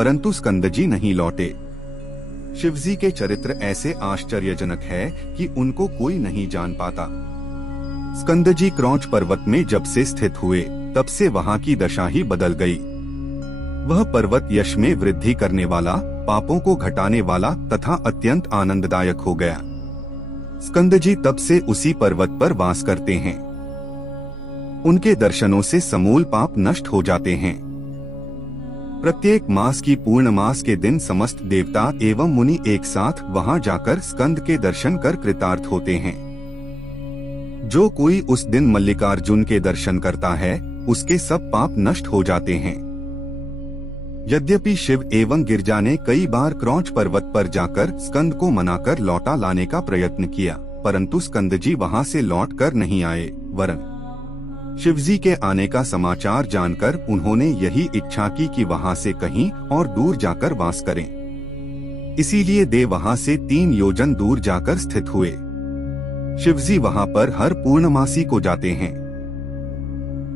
परंतु स्कंदजी नहीं लौटे। शिवजी के चरित्र ऐसे आश्चर्यजनक है कि उनको कोई नहीं जान पाता। स्कंदजी क्रौंच पर्वत में जब से स्थित हुए तब से वहां की दशा ही बदल गई। वह पर्वत यश में वृद्धि करने वाला, पापों को घटाने वाला तथा अत्यंत आनंददायक हो गया। स्कंदजी तब से उसी पर्वत पर वास करते हैं। उनके दर्शनों से समूल पाप नष्ट हो जाते हैं। प्रत्येक मास की पूर्णमास के दिन समस्त देवता एवं मुनि एक साथ वहां जाकर स्कंद के दर्शन कर कृतार्थ होते हैं। जो कोई उस दिन मल्लिकार्जुन के दर्शन करता है उसके सब पाप नष्ट हो जाते हैं। यद्यपि शिव एवं गिरजा ने कई बार क्रौंच पर्वत पर जाकर स्कंद को मनाकर लौटा लाने का प्रयत्न किया, परंतु स्कंदजी वहां से लौट कर नहीं आए, वरन शिवजी के आने का समाचार जानकर उन्होंने यही इच्छा की कि वहां से कहीं और दूर जाकर वास करें। इसीलिए देव वहां से 3 योजन दूर जाकर स्थित हुए। शिवजी वहां पर हर पूर्णमासी को जाते हैं।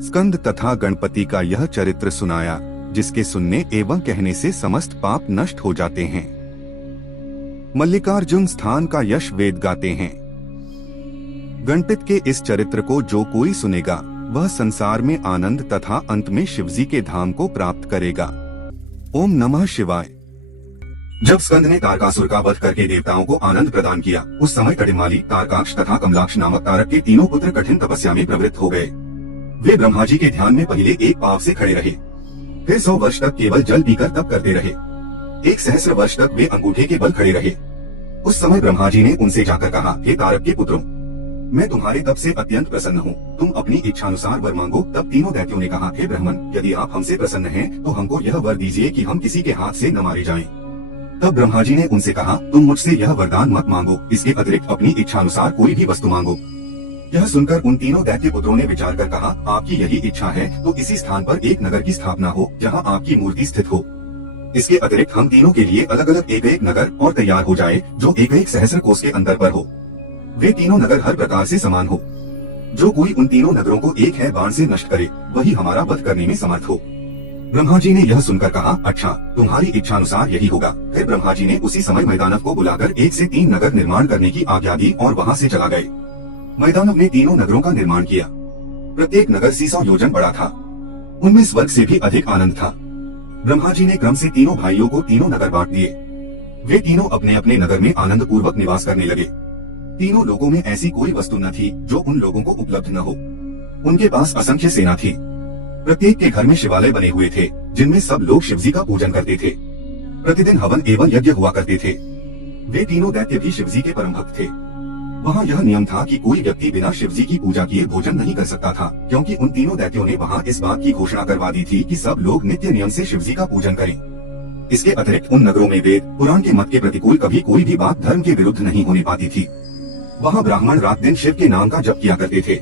स्कंद तथा गणपति का यह चरित्र सुनाया, जिसके सुनने एवं कहने से समस्त पाप नष्ट हो जाते हैं। मल्लिकार्जुन स्थान का यश वेद गाते हैं। गणपति के इस चरित्र को जो कोई सुनेगा वह संसार में आनंद तथा अंत में शिवजी के धाम को प्राप्त करेगा। ओम नमः शिवाय। जब स्कंद ने तारकासुर का वध करके देवताओं को आनंद प्रदान किया, उस समय कटिमाली, तारकाक्ष तथा कमलाक्ष नामक तारक के तीनों पुत्र कठिन तपस्या में प्रवृत्त हो गए। वे ब्रह्मा जी के ध्यान में पहले एक पाव से खड़े रहे, फिर 100 वर्ष तक केवल जल पीकर तप करते रहे। 1,000 वर्ष तक वे अंगूठे के बल खड़े रहे। उस समय ब्रह्मा जी ने उनसे जाकर कहा, हे तारक के पुत्रों, मैं तुम्हारे तप से अत्यंत प्रसन्न हूँ, तुम अपनी इच्छानुसार वर मांगो। तब तीनों दैत्यों ने कहा, हे ब्राह्मण, यदि आप हमसे प्रसन्न हैं, तो हमको यह वर दीजिए कि हम किसी के हाथ से न मारे जाएं। तब ब्रह्मा जी ने उनसे कहा, तुम मुझसे यह वरदान मत मांगो, इसके अतिरिक्त अपनी इच्छानुसार कोई भी वस्तु मांगो। यह सुनकर उन तीनों दैत्य पुत्रों ने विचार कर कहा, आपकी यही इच्छा है तो इसी स्थान पर एक नगर की स्थापना हो जहाँ आपकी मूर्ति स्थित हो। इसके अतिरिक्त हम तीनों के लिए अलग अलग एक नगर और तैयार हो जाए, जो एक 1,000 कोस के अंतर पर हो। वे तीनों नगर हर प्रकार से समान हो। जो कोई उन तीनों नगरों को एक है बाण से नष्ट करे, वही हमारा वध करने में समर्थ हो। ब्रह्मा जी ने यह सुनकर कहा, अच्छा, तुम्हारी इच्छानुसार यही होगा। फिर ब्रह्मा जी ने उसी समय मैदानव को बुलाकर 1 से 3 नगर निर्माण करने की आज्ञा दी और वहाँ से चला गए। मैदानव ने तीनों नगरों का निर्माण किया। प्रत्येक नगर 600 योजन बड़ा था। उनमें स्वर्ग से भी अधिक आनंद था। ब्रह्मा जी ने क्रम से तीनों भाइयों को तीनों नगर बांट दिए। वे तीनों अपने अपने नगर में आनंद पूर्वक निवास करने लगे। तीनों लोगों में ऐसी कोई वस्तु न थी जो उन लोगों को उपलब्ध न हो। उनके पास असंख्य सेना थी। प्रत्येक के घर में शिवालय बने हुए थे, जिनमें सब लोग शिवजी का पूजन करते थे। प्रतिदिन हवन एवं यज्ञ हुआ करते थे। वे तीनों दैत्य भी शिवजी के परम भक्त थे। वहाँ यह नियम था कि कोई व्यक्ति बिना शिवजी की पूजा किए भोजन नहीं कर सकता था, क्योंकि उन तीनों दैत्यों ने वहाँ इस बात की घोषणा करवा दी थी कि सब लोग नित्य नियम से शिवजी का पूजन करें। इसके अतिरिक्त उन नगरों में वेद पुराण के मत के प्रतिकूल कभी कोई भी बात धर्म के विरुद्ध नहीं होने पाती थी। वहाँ ब्राह्मण रात दिन शिव के नाम का जप किया करते थे।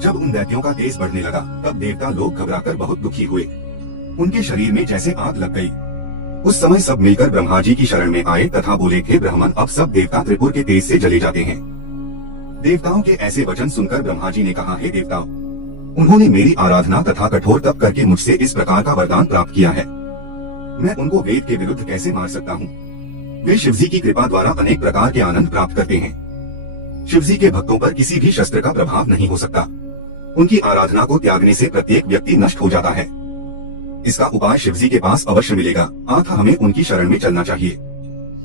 जब उन दैत्यों का तेज बढ़ने लगा, तब देवता लोग घबराकर बहुत दुखी हुए। उनके शरीर में जैसे आग लग गई। उस समय सब मिलकर ब्रह्मा जी की शरण में आए तथा बोले, हे ब्राह्मण, अब सब देवता त्रिपुर के तेज से जले जाते हैं। देवताओं के ऐसे वचन सुनकर ब्रह्मा जी ने कहा, हे देवताओं, उन्होंने मेरी आराधना तथा कठोर तप करके मुझसे इस प्रकार का वरदान प्राप्त किया है। मैं उनको वेद के विरुद्ध कैसे मार सकता हूँ? वे शिवजी की कृपा द्वारा अनेक प्रकार के आनंद प्राप्त करते हैं। शिवजी के भक्तों पर किसी भी शस्त्र का प्रभाव नहीं हो सकता। उनकी आराधना को त्यागने से प्रत्येक व्यक्ति नष्ट हो जाता है। इसका उपाय शिवजी के पास अवश्य मिलेगा, अतः हमें उनकी शरण में चलना चाहिए।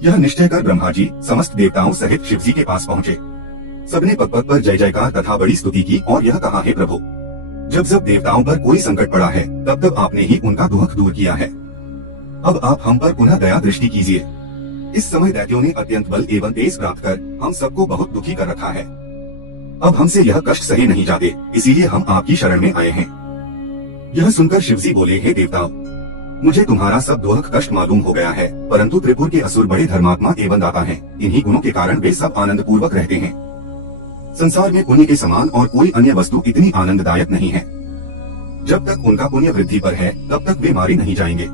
यह निश्चय कर ब्रह्मा जी समस्त देवताओं सहित शिवजी के पास पहुँचे। सबने पग पग पर जय जयकार तथा बड़ी स्तुति की और यह कहा, हे प्रभु, जब जब देवताओं पर कोई संकट पड़ा है, तब तब आपने ही उनका दुख दूर किया है। अब आप हम पर पुनः दया दृष्टि कीजिए। इस समय दैत्यों ने अत्यंत बल एवं तेज प्राप्त कर हम सबको बहुत दुखी कर रखा है। अब हमसे यह कष्ट सहे नहीं जाते, इसीलिए हम आपकी शरण में आए हैं। यह सुनकर शिवजी बोले, हे देवताओं, मुझे तुम्हारा सब दुख कष्ट मालूम हो गया है, परंतु त्रिपुर के असुर बड़े धर्मात्मा एवं दाता हैं। इन्हीं गुणों के कारण वे सब आनंद पूर्वक रहते हैं। संसार में पुण्य के समान और कोई अन्य वस्तु इतनी आनंददायक नहीं है। जब तक उनका पुण्य वृद्धि पर है, तब तक वे मारे नहीं जाएंगे।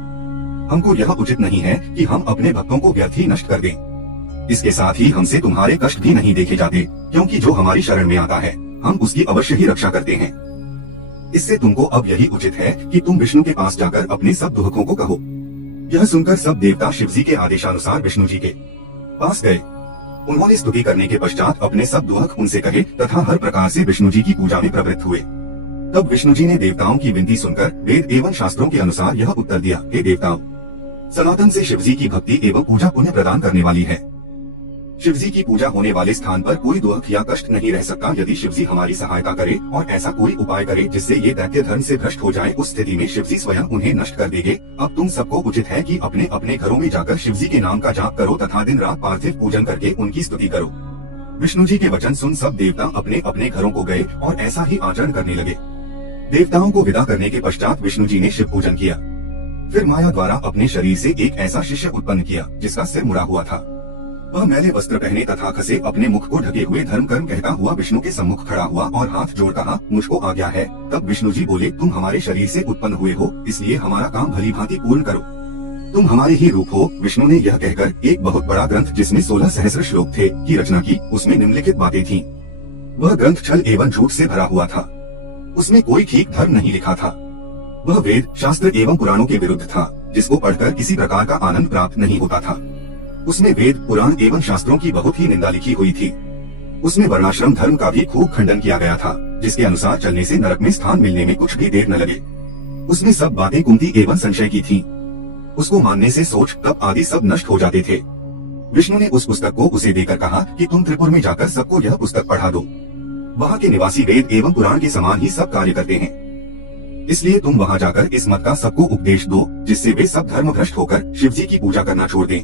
हमको यह उचित नहीं है कि हम अपने भक्तों को व्यर्थ ही नष्ट कर दें। इसके साथ ही हमसे तुम्हारे कष्ट भी नहीं देखे जाते, क्योंकि जो हमारी शरण में आता है, हम उसकी अवश्य ही रक्षा करते हैं। इससे तुमको अब यही उचित है कि तुम विष्णु के पास जाकर अपने सब दुखों को कहो। यह सुनकर सब देवता शिवजी के आदेशानुसार विष्णु जी के पास गए। उन्होंने स्तुति करने के पश्चात अपने सब दुख उनसे कहे तथा हर प्रकार से विष्णु जी की पूजा में प्रवृत्त हुए। तब विष्णु जी ने देवताओं की विनती सुनकर वेद एवं शास्त्रों के अनुसार यह उत्तर दिया, हे देवताओं, सनातन से शिवजी की भक्ति एवं पूजा पुण्य प्रदान करने वाली है। शिवजी की पूजा होने वाले स्थान पर कोई दुख या कष्ट नहीं रह सकता यदि शिवजी हमारी सहायता करे और ऐसा कोई उपाय करे जिससे ये दैत्य धर्म से भ्रष्ट हो जाए। उस स्थिति में शिवजी स्वयं उन्हें नष्ट कर देंगे। अब तुम सबको उचित है कि अपने अपने घरों में जाकर शिवजी के नाम का जाप करो तथा दिन रात पार्थिव पूजन करके उनकी स्तुति करो। विष्णु जी के वचन सुन सब देवता अपने अपने घरों को गए और ऐसा ही आचरण करने लगे। देवताओं को विदा करने के पश्चात विष्णु जी ने शिव पूजन किया। फिर माया द्वारा अपने शरीर से एक ऐसा शिष्य उत्पन्न किया जिसका सिर मुड़ा हुआ था। वह मैले वस्त्र पहने तथा खसे अपने मुख को ढके हुए धर्म कर्म कहता हुआ विष्णु के सम्मुख खड़ा हुआ और हाथ जोड़ कहा, मुझको आज्ञा है। तब विष्णु जी बोले, तुम हमारे शरीर से उत्पन्न हुए हो, इसलिए हमारा काम भली भांति पूर्ण करो। तुम हमारे ही रूप हो। विष्णु ने यह कहकर एक बहुत बड़ा ग्रंथ जिसमें 16 सहस्र श्लोक थे की रचना की। उसमें निम्नलिखित बातें थीं। वह ग्रंथ छल एवं झूठ से भरा हुआ था। उसमें कोई ठीक धर्म नहीं लिखा था। वह वेद शास्त्र एवं पुराणों के विरुद्ध था, जिसको पढ़कर किसी प्रकार का आनंद प्राप्त नहीं होता था। उसमें वेद पुराण एवं शास्त्रों की बहुत ही निंदा लिखी हुई थी। उसमें वर्णाश्रम धर्म का भी खूब खंडन किया गया था, जिसके अनुसार चलने से नरक में स्थान मिलने में कुछ भी देर न लगे। उसमें सब बातें कुंती एवं संशय की थीं। उसको मानने से सोच तप आदि सब नष्ट हो जाते थे। विष्णु ने उस पुस्तक को उसे देकर कहा कि तुम त्रिपुर में जाकर सबको यह पुस्तक पढ़ा दो। वहाँ के निवासी वेद एवं पुराण के समान ही सब कार्य करते हैं, इसलिए तुम वहाँ जाकर इस मत का सबको उपदेश दो, जिससे वे सब धर्म भ्रष्ट होकर शिवजी की पूजा करना छोड़ दें।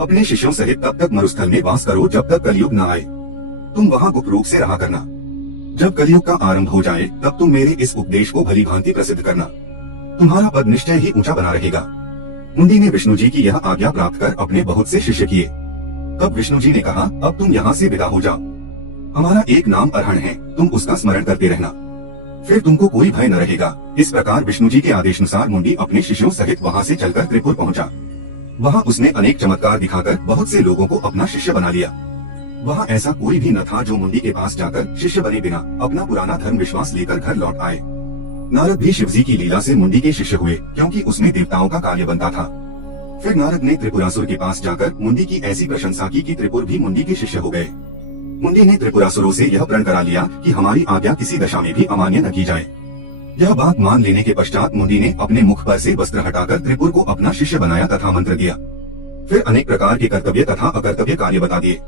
अपने शिष्यों सहित तब तक मरुस्थल में वास करो जब तक कलयुग न आए। तुम वहाँ गुप्त रूप से रहा करना। जब कलयुग का आरंभ हो जाए तब तुम मेरे इस उपदेश को भली भांति प्रसिद्ध करना। तुम्हारा पद निश्चय ही ऊंचा बना रहेगा। मुंडी ने विष्णु जी की यह आज्ञा प्राप्त कर अपने बहुत से शिष्य किए। तब विष्णु जी ने कहा, अब तुम यहाँ से विदा हो जाओ। हमारा एक नाम अरहण है, तुम उसका स्मरण करते रहना, फिर तुमको कोई भय न रहेगा। इस प्रकार विष्णु जी के आदेशानुसार मुंडी अपने शिष्यों सहित वहाँ से चलकर त्रिपुर पहुँचा। वहाँ उसने अनेक चमत्कार दिखाकर बहुत से लोगों को अपना शिष्य बना लिया। वहाँ ऐसा कोई भी न था जो मुंडी के पास जाकर शिष्य बने बिना अपना पुराना धर्म विश्वास लेकर घर लौट आए। नारद भी शिवजी की लीला से मुंडी के शिष्य हुए, क्योंकि उसमें देवताओं का कार्य बनता था। फिर नारद ने त्रिपुरासुर के पास जाकर मुंडी की ऐसी प्रशंसा की कि त्रिपुर भी मुंडी के शिष्य हो गए। मुंडी ने त्रिपुरासुरों से यह प्रण करा लिया कि हमारी आज्ञा किसी दशा में भी अमान्य न की जाए। यह बात मान लेने के पश्चात मुंडी ने अपने मुख पर से वस्त्र हटाकर त्रिपुर को अपना शिष्य बनाया तथा मंत्र दिया। फिर अनेक प्रकार के कर्तव्य तथा अकर्तव्य कार्य बता दिए।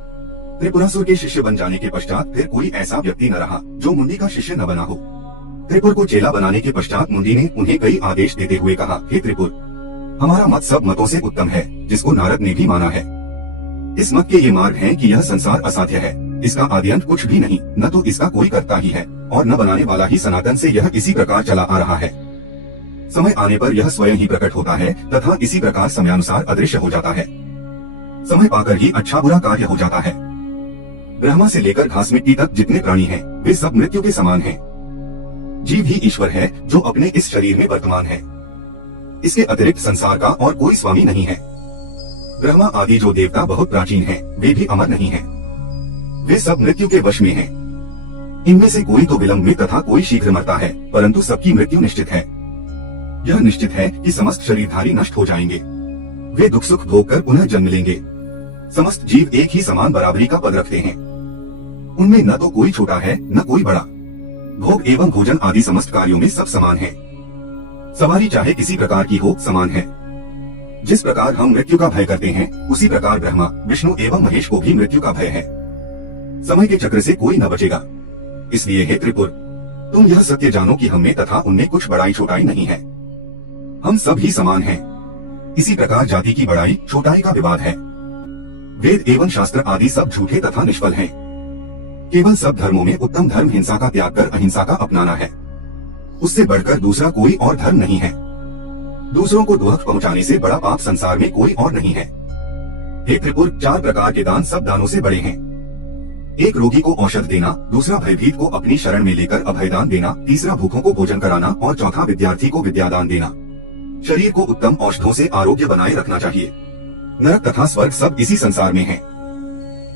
त्रिपुरासुर के शिष्य बन जाने के पश्चात फिर कोई ऐसा व्यक्ति न रहा जो मुंडी का शिष्य न बना हो। त्रिपुर को चेला बनाने के पश्चात मुंडी ने उन्हें कई आदेश देते हुए कहा, हे त्रिपुर, हमारा मत सब मतों से उत्तम है, जिसको नारद ने भी माना है। इस मत के ये मार्ग हैं कि यह संसार असाध्य है, इसका आद्यंत कुछ भी नहीं, न तो इसका कोई कर्ता ही है और न बनाने वाला ही सनातन से यह इसी प्रकार चला आ रहा है। समय आने पर यह स्वयं ही प्रकट होता है तथा इसी प्रकार समयानुसार अदृश्य हो जाता है। समय पाकर ही अच्छा बुरा कार्य हो जाता है। ब्रह्मा से लेकर घास मिट्टी तक जितने प्राणी हैं, वे सब मृत्यु के समान हैं। जीव ही ईश्वर है जो अपने इस शरीर में वर्तमान है। इसके अतिरिक्त संसार का और कोई स्वामी नहीं है। ब्रह्मा आदि जो देवता बहुत प्राचीन हैं, वे भी अमर नहीं हैं। वे सब मृत्यु के वश में हैं। इनमें से कोई तो विलंब में तथा कोई शीघ्र मरता है, परंतु सबकी मृत्यु निश्चित है। यह निश्चित है कि समस्त शरीरधारी नष्ट हो जाएंगे। वे दुख सुख भोग कर पुनः जन्म लेंगे। समस्त जीव एक ही समान बराबरी का पद रखते हैं। उनमें न तो कोई छोटा है न कोई बड़ा। भोग एवं भोजन आदि समस्त कार्यों में सब समान है। सवारी चाहे किसी प्रकार की हो, समान है। जिस प्रकार हम मृत्यु का भय करते हैं, उसी प्रकार ब्रह्मा, विष्णु एवं महेश को भी मृत्यु का भय है। समय के चक्र से कोई न बचेगा। इसलिए हे त्रिपुर, तुम यह सत्य जानो कि हमें तथा उनमें कुछ बड़ाई छोटाई नहीं है। हम सब ही समान हैं। इसी प्रकार जाति की बड़ाई छोटाई का विवाद है। वेद एवं शास्त्र आदि सब झूठे तथा निष्फल हैं। केवल सब धर्मों में उत्तम धर्म हिंसा का त्याग कर अहिंसा का अपनाना है। उससे बढ़कर दूसरा कोई और धर्म नहीं है। दूसरों को दुख पहुंचाने से बड़ा पाप संसार में कोई और नहीं है। हे त्रिपुर, 4 प्रकार के दान सब दानों से बड़े हैं। एक रोगी को औषध देना, दूसरा भयभीत को अपनी शरण में लेकर अभयदान देना, तीसरा भूखों को भोजन कराना और चौथा विद्यार्थी को विद्यादान देना। शरीर को उत्तम औषधों से आरोग्य बनाए रखना चाहिए। नरक तथा स्वर्ग सब इसी संसार में है।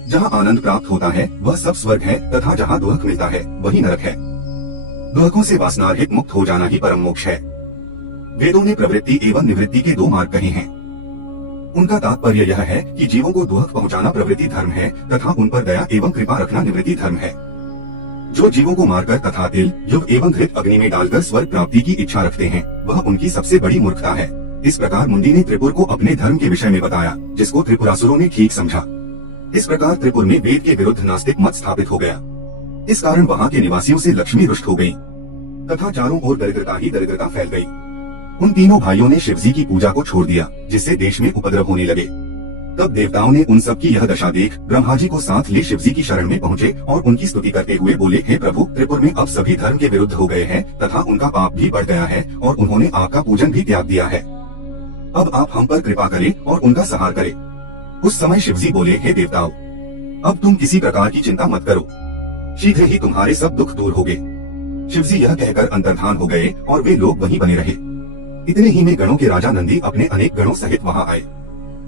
जहाँ आनंद प्राप्त होता है वह सब स्वर्ग है तथा जहाँ दुख मिलता है वही नरक है। दुखों से वासनारहित मुक्त हो जाना ही परम मोक्ष है। वेदों ने प्रवृत्ति एवं निवृत्ति के 2 मार्ग कहे हैं। उनका तात्पर्य यह है कि जीवों को दुख पहुंचाना प्रवृत्ति धर्म है तथा उन पर दया एवं कृपा रखना निवृत्ति धर्म है। जो जीवों को मारकर तथा तिल युग एवं घृत अग्नि में डालकर स्वर्ग प्राप्ति की इच्छा रखते हैं वह उनकी सबसे बड़ी मूर्खता है। इस प्रकार मुंडी ने त्रिपुर को अपने धर्म के विषय में बताया, जिसको त्रिपुरासुरों ने ठीक समझा। इस प्रकार त्रिपुर में वेद के विरुद्ध नास्तिक मत स्थापित हो गया। इस कारण वहाँ के निवासियों से लक्ष्मी रुष्ट हो गई तथा चारों ओर दरिद्रता ही दरिद्रता फैल गई। उन तीनों भाइयों ने शिवजी की पूजा को छोड़ दिया, जिससे देश में उपद्रव होने लगे। तब देवताओं ने उन सब की यह दशा देख ब्रह्मा जी को साथ ले शिवजी की शरण में पहुँचे और उनकी स्तुति करते हुए बोले, हे प्रभु, त्रिपुर में अब सभी धर्म के विरुद्ध हो गए हैं तथा उनका पाप भी बढ़ गया है और उन्होंने आपका पूजन भी त्याग दिया है। अब आप हम पर कृपा करें और उनका सहार करें। उस समय शिवजी बोले, हे देवताओं, अब तुम किसी प्रकार की चिंता मत करो, शीघ्र ही तुम्हारे सब दुख दूर होंगे। शिवजी यह कहकर अंतर्धान हो गए और वे लोग वहीं बने रहे। इतने ही में गणों के राजा नंदी अपने अनेक गणों सहित वहां आए।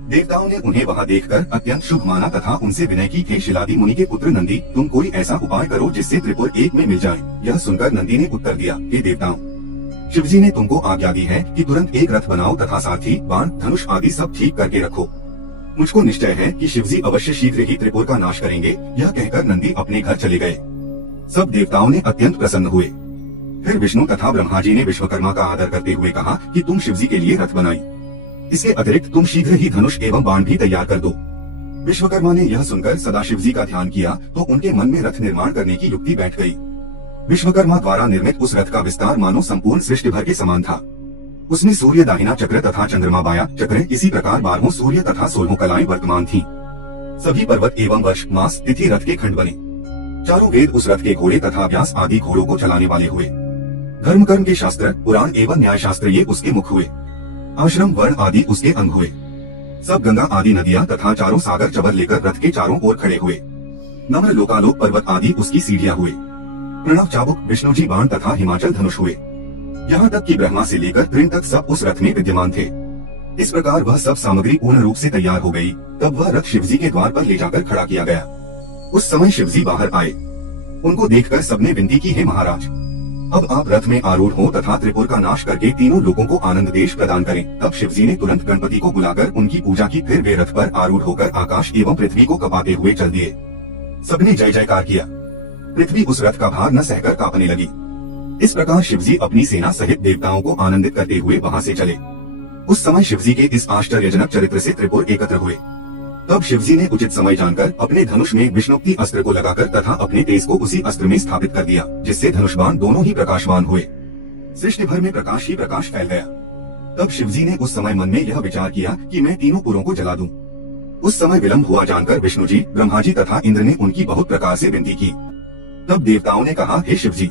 देवताओं ने उन्हें वहां देखकर अत्यंत शुभ माना तथा उनसे विनय की, हे शिलादि मुनि के पुत्र नंदी, तुम कोई ऐसा उपाय करो जिससे त्रिपुर एक में मिल जाए। यह सुनकर नंदी ने उत्तर दिया, हे देवताओं, शिवजी ने तुमको आज्ञा दी है कि तुरंत एक रथ बनाओ तथा सारथी, बाण, धनुष आदि सब ठीक करके रखो। मुझको निश्चय है कि शिवजी अवश्य शीघ्र ही त्रिपुर का नाश करेंगे। यह कहकर नंदी अपने घर चले गए। सब देवताओं ने अत्यंत प्रसन्न हुए। फिर विष्णु तथा ब्रह्मा जी ने विश्वकर्मा का आदर करते हुए कहा कि तुम शिवजी के लिए रथ बनाई, इसके अतिरिक्त तुम शीघ्र ही धनुष एवं बाण भी तैयार कर दो। विश्वकर्मा ने यह सुनकर सदा शिवजी का ध्यान किया तो उनके मन में रथ निर्माण करने की युक्ति बैठ गई। विश्वकर्मा द्वारा निर्मित उस रथ का विस्तार मानो संपूर्ण सृष्टि भर के समान था। उसमें सूर्य दाहिना चक्र तथा चंद्रमा बाया चक्र, इसी प्रकार 12 सूर्य तथा 16 कलाएं वर्तमान थीं। सभी पर्वत एवं वर्ष, मास, तिथि रथ के खंड बने। चारों वेद उस रथ के घोड़े तथा व्यास आदि घोड़ों को चलाने वाले हुए। धर्म कर्म के शास्त्र, पुराण एवं न्याय शास्त्र ये उसके मुख हुए। आश्रम वर्ण आदि उसके अंग हुए। सब गंगा आदि नदियां तथा चारों सागर चबर लेकर रथ के चारों ओर खड़े हुए। नम्र लोकालोक पर्वत आदि उसकी सीढ़ियां हुए। प्रणव चाबुक, विष्णु जी बाण तथा हिमाचल धनुष हुए। यहाँ तक कि ब्रह्मा से लेकर तृण तक सब उस रथ में विद्यमान थे। इस प्रकार वह सब सामग्री पूर्ण रूप से तैयार हो गई। तब वह रथ शिवजी के द्वार पर ले जाकर खड़ा किया गया। उस समय शिवजी बाहर आए। उनको देखकर सबने विनती की, हे महाराज, अब आप रथ में आरूढ़ हो तथा त्रिपुर का नाश करके तीनों लोगों को आनंद देश प्रदान करें। तब शिवजी ने तुरंत गणपति को बुलाकर उनकी पूजा की। फिर वे रथ पर आरूढ़ होकर आकाश एवं पृथ्वी को कपाते हुए चल दिए। सबने जय जयकार किया। पृथ्वी उस रथ का भार न सहकर कांपने लगी। इस प्रकार शिवजी अपनी सेना सहित देवताओं को आनंदित करते हुए वहां से चले। उस समय शिवजी के इस आश्चर्यजनक चरित्र से त्रिपुर एकत्र हुए। तब शिवजी ने उचित समय जानकर अपने धनुष में विष्णुक्ति अस्त्र को लगाकर तथा अपने तेज को उसी अस्त्र में स्थापित कर दिया, जिससे धनुषबाण दोनों ही प्रकाशवान हुए। सृष्टि भर में प्रकाश ही प्रकाश फैल गया। तब शिवजी ने उस समय मन में यह विचार किया कि मैं तीनों पुरों को जला दूं। उस समय विलंब हुआ जानकर विष्णु जी, ब्रह्मा जी तथा इंद्र ने उनकी बहुत प्रकार से विनती की। तब देवताओं ने कहा, हे शिवजी,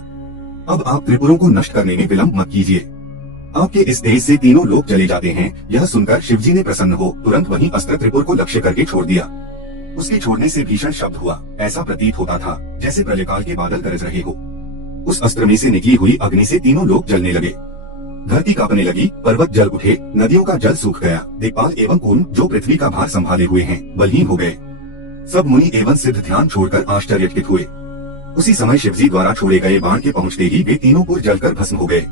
अब आप त्रिपुरों को नष्ट करने में विलंब मत कीजिए। आपके इस तेज से तीनों लोग चले जाते हैं। यह सुनकर शिवजी ने प्रसन्न हो तुरंत वही अस्त्र त्रिपुर को लक्ष्य करके छोड़ दिया। उसके छोड़ने से भीषण शब्द हुआ। ऐसा प्रतीत होता था जैसे प्रलयकाल के बादल गरज रहे हो। उस अस्त्र में से निकली हुई अग्नि से तीनों लोग जलने लगे। धरती कांपने लगी, पर्वत जल उठे, नदियों का जल सूख गया। दिक्पाल एवं कूर्म जो पृथ्वी का भार संभाले हुए हैं बलहीन हो गए। सब मुनि एवं सिद्ध ध्यान छोड़कर आश्चर्यचकित हुए। उसी समय शिवजी द्वारा छोड़े गए बाण के पहुँचते ही वे तीनों पुर जलकर भस्म हो गए।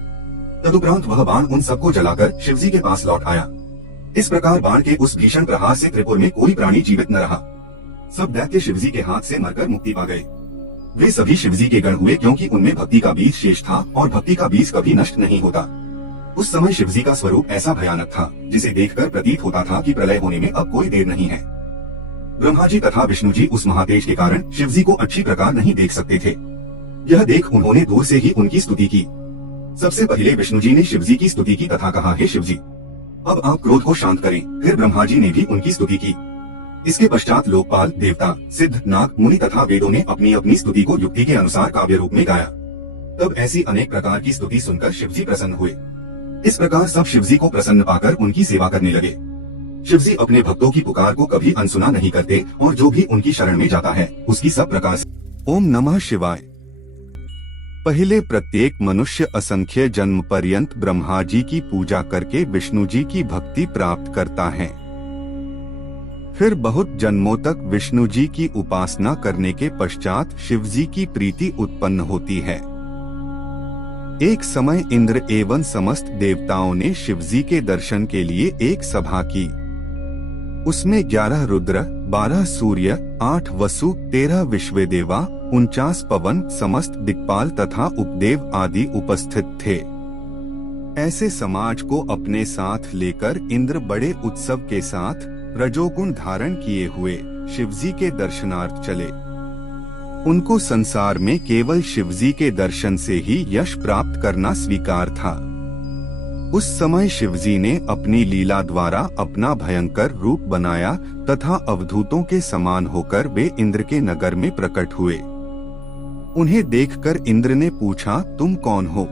तदुपरांत वह बाण उन सबको जलाकर शिवजी के पास लौट आया। इस प्रकार बाण के उस भीषण प्रहार से त्रिपुर में कोई प्राणी जीवित न रहा। सब दैत्य शिवजी के हाथ से मरकर मुक्ति पा गए। वे सभी शिवजी के गण हुए, क्योंकि उनमें भक्ति का बीज शेष था और भक्ति का बीज कभी नष्ट नहीं होता। उस समय शिवजी का स्वरूप ऐसा भयानक था जिसे देखकर प्रतीत होता था कि प्रलय होने में अब कोई देर नहीं है। ब्रह्मा जी तथा विष्णु जी उस महातेज के कारण शिवजी को अच्छी प्रकार नहीं देख सकते थे। यह देख उन्होंने दूर से ही उनकी स्तुति की। सबसे पहले विष्णु जी ने शिवजी की स्तुति की तथा कहा, हे शिवजी, अब आप क्रोध को शांत करें। फिर ब्रह्मा जी ने भी उनकी स्तुति की। इसके पश्चात लोकपाल, देवता, सिद्ध, नाग, मुनि तथा वेदों ने अपनी अपनी स्तुति को युक्ति के अनुसार काव्य रूप में गाया। तब ऐसी अनेक प्रकार की स्तुति सुनकर शिवजी प्रसन्न हुए। इस प्रकार सब शिवजी को प्रसन्न पाकर उनकी सेवा करने लगे। शिवजी अपने भक्तों की पुकार को कभी अनसुना नहीं करते और जो भी उनकी शरण में जाता है उसकी सब प्रकार से। ओम नमः शिवाय। पहले प्रत्येक मनुष्य असंख्य जन्म पर्यंत ब्रह्मा जी की पूजा करके विष्णु जी की भक्ति प्राप्त करता है। फिर बहुत जन्मों तक विष्णु जी की उपासना करने के पश्चात शिव जी की प्रीति उत्पन्न होती है। एक समय इंद्र एवं समस्त देवताओं ने शिव जी के दर्शन के लिए एक सभा की। उसमें 11 रुद्र, 12 सूर्य, 8 वसु, 13 विश्वदेवा, 49 पवन, समस्त दिक्पाल तथा उपदेव आदि उपस्थित थे। ऐसे समाज को अपने साथ लेकर इंद्र बड़े उत्सव के साथ रजोगुण धारण किए हुए शिवजी के दर्शनार्थ चले। उनको संसार में केवल शिवजी के दर्शन से ही यश प्राप्त करना स्वीकार था। उस समय शिवजी ने अपनी लीला द्वारा अपना भयंकर रूप बनाया तथा अवधूतों के समान होकर वे इंद्र के नगर में प्रकट हुए। उन्हें देखकर इंद्र ने पूछा, तुम कौन हो?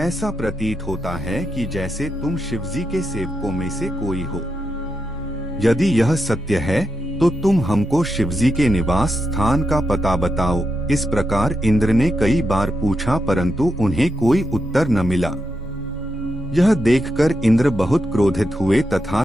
ऐसा प्रतीत होता है कि जैसे तुम शिवजी के सेवकों में से कोई हो। यदि यह सत्य है तो तुम हमको शिवजी के निवास स्थान का पता बताओ। इस प्रकार इंद्र ने कई बार पूछा परंतु उन्हें कोई उत्तर न मिला। यह देखकर इंद्र बहुत क्रोधित हुए तथा